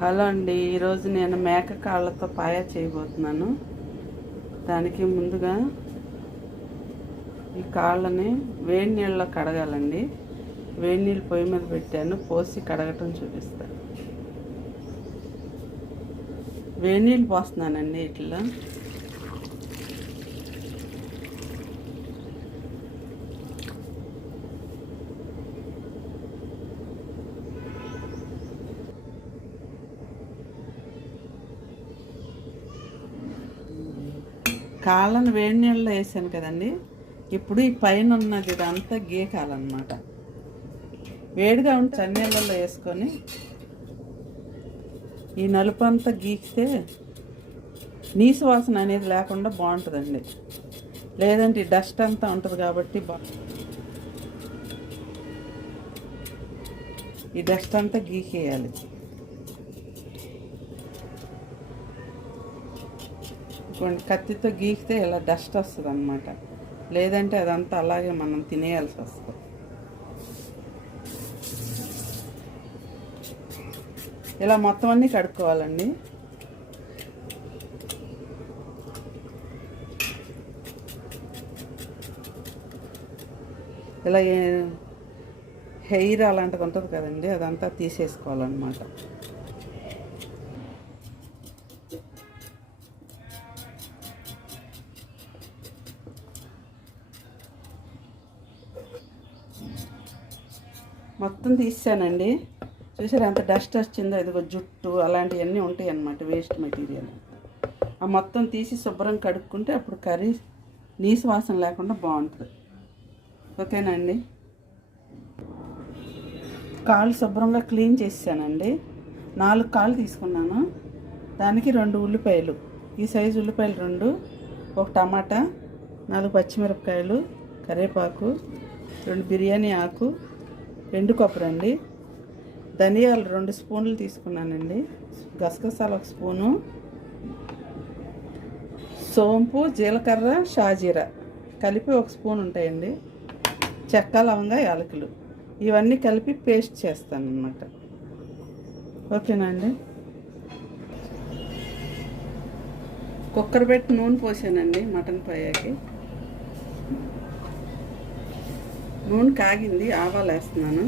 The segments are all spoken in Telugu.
హలో అండి ఈరోజు నేను మేక కాళ్ళతో పాయ చేయబోతున్నాను. దానికి ముందుగా ఈ కాళ్ళని వేడి నీళ్ళలో కడగాలండి. వేడి నీళ్ళు పొయ్యి మీద పెట్టాను పోసి కడగటం చూపిస్తాను వేడి నీళ్ళు పోస్తున్నానండి ఇట్లా. కాళ్ళను వేడి నీళ్ళలో వేసాను కదండి. ఇప్పుడు ఈ పైన ఉన్నది ఇదంతా గీకాలన్నమాట వేడిగా ఉంటే చన్నీళ్ళలో వేసుకొని ఈ నలుపు అంతా గీకితే నీసు వాసన అనేది లేకుండా బాగుంటుందండి. లేదంటే ఈ డస్ట్ అంతా ఉంటుంది కాబట్టి బా ఈ డస్ట్ అంతా గీకేయాలి. చూడండి కత్తితో గీకితే ఇలా డస్ట్ వస్తుంది అనమాట లేదంటే అదంతా అలాగే మనం తినేయాల్సి వస్తుంది. ఇలా మొత్తం అన్నీ కడుక్కోవాలండి. ఇలా ఏ- హెయిర్ అలాంటిది ఉంటుంది కదండి అదంతా తీసేసుకోవాలన్నమాట. మొత్తం తీసానండి చూసారు ఎంత డస్ట్ వచ్చిందో? ఇదిగో జుట్టు అలాంటివన్నీ ఉంటాయి అన్నమాట వేస్ట్ మెటీరియల్. ఆ మొత్తం తీసి శుభ్రం కడుక్కుంటే అప్పుడు కర్రీ నీసు వాసన లేకుండా బాగుంటుంది. ఓకేనండి కాళ్ళు శుభ్రంగా క్లీన్ చేసానండి నాలుగు కాళ్ళు తీసుకున్నాను. దానికి రెండు ఉల్లిపాయలు. ఈ సైజు ఉల్లిపాయలు రెండు ఒక టమాటా నాలుగు పచ్చిమిరపకాయలు కరివేపాకు రెండు బిర్యానీ ఆకు ఎండు కొబ్బరి అండి. ధనియాలు రెండు స్పూన్లు తీసుకున్నానండి. గసగసాలు ఒక స్పూను. సోంపు జీలకర్ర షాజీరా కలిపి ఒక స్పూన్ ఉంటాయండి. చెక్క లవంగా యాలకులు. ఇవన్నీ కలిపి పేస్ట్ చేస్తాను అనమాట ఓకేనండి కుక్కర్ పెట్టి నూనె పోసానండి మటన్ పాయాకి. నూనె కాగింది ఆవాలు వేస్తున్నాను.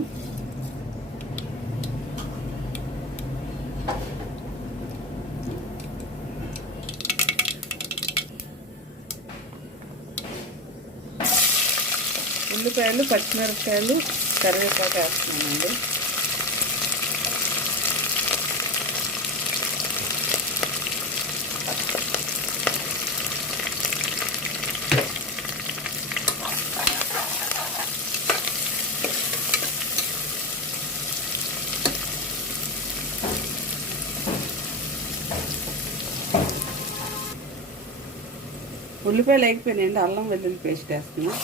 ఉల్లిపాయలు పచ్చిమిరపకాయలు కరివేపాకు వేస్తున్నానండి. ఉల్లిపాయలు అయిపోయినాయండి అల్లం వెల్లుల్లి పేస్ట్ వేస్తున్నాం.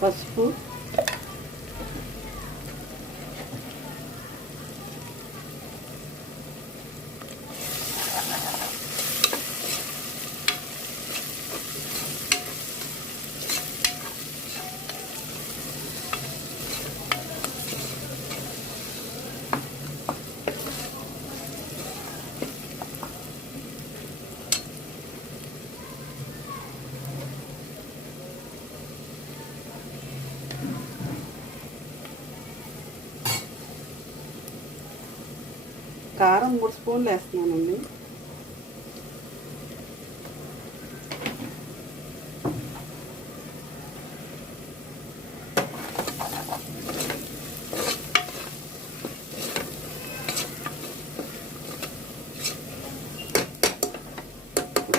పసుపు కారం మూడు స్పూన్లు వేస్తున్నానండి.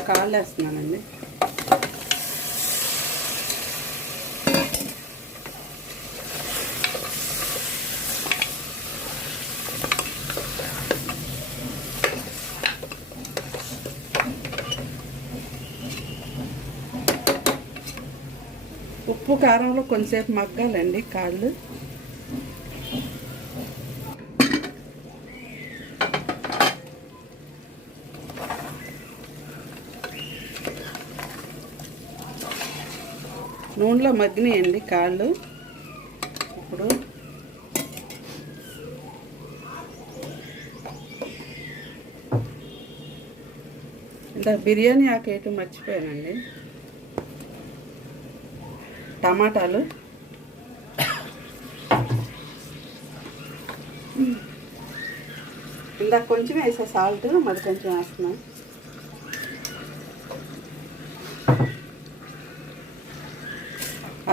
కాళ్ళు వేస్తున్నానండి. ఉప్పు కారంలో కొంచెంసేపు మగ్గాలండి కాళ్ళు. నూనెలో మగ్గినాయండి కాళ్ళు. ఇప్పుడు ఇంత బిర్యానీ ఆకేయటం మర్చిపోయానండి. టమాటాలు. ఇందాక కొంచెం వేసా సాల్ట్ మరి కొంచెం వేస్తున్నాం.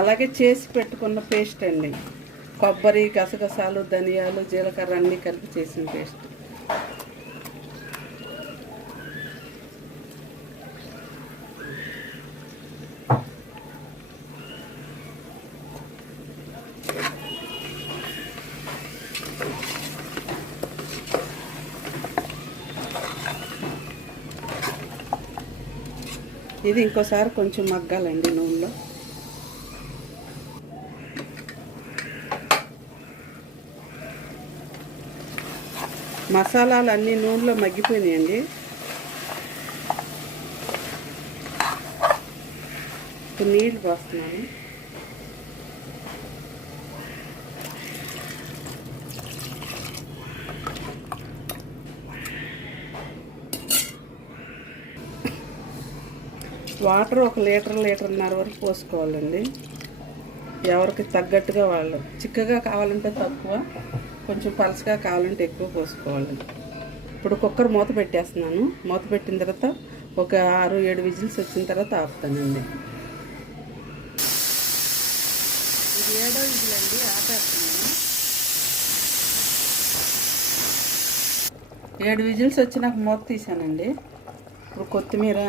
అలాగే చేసి పెట్టుకున్న పేస్ట్ అండి. కొబ్బరి గసగసాలు ధనియాలు జీలకర్ర అన్నీ కలిపి చేసిన పేస్ట్. ఇది ఇంకోసారి కొంచెం మగ్గాలండి నూనెలో. మసాలాలు అన్నీ నూనెలో మగ్గిపోయినాయండి. నీళ్ళు పోస్తున్నాను. వాటర్ ఒక లీటర్ లీటర్న్నర వరకు పోసుకోవాలండి. ఎవరికి తగ్గట్టుగా వాళ్ళు చిక్కగా కావాలంటే తక్కువ కొంచెం పలసగా కావాలంటే ఎక్కువ పోసుకోవాలి. ఇప్పుడు కుక్కర్ మూత పెట్టేస్తున్నాను. మూత పెట్టిన తర్వాత ఒక ఆరు ఏడు విజిల్స్ వచ్చిన తర్వాత ఆపుతానండి. ఇది ఏడో విజిల్ అండి ఆపేస్తున్నాను. ఏడు విజిల్స్ వచ్చినాక మూత తీసానండి ఇప్పుడు కొత్తిమీర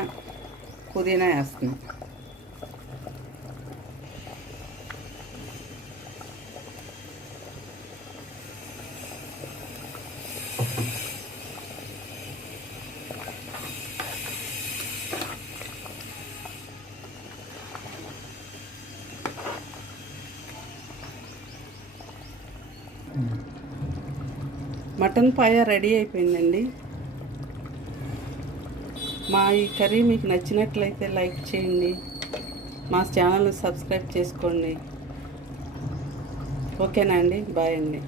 పుదీనా వేస్తున్నాం. మటన్ పాయ రెడీ అయిపోయిందండి. మా ఈ కర్రీ మీకు నచ్చినట్లయితే లైక్ చేయండి. మా ఛానల్ని సబ్స్క్రైబ్ చేసుకోండి. ఓకేనా అండి? బాయ్ అండి.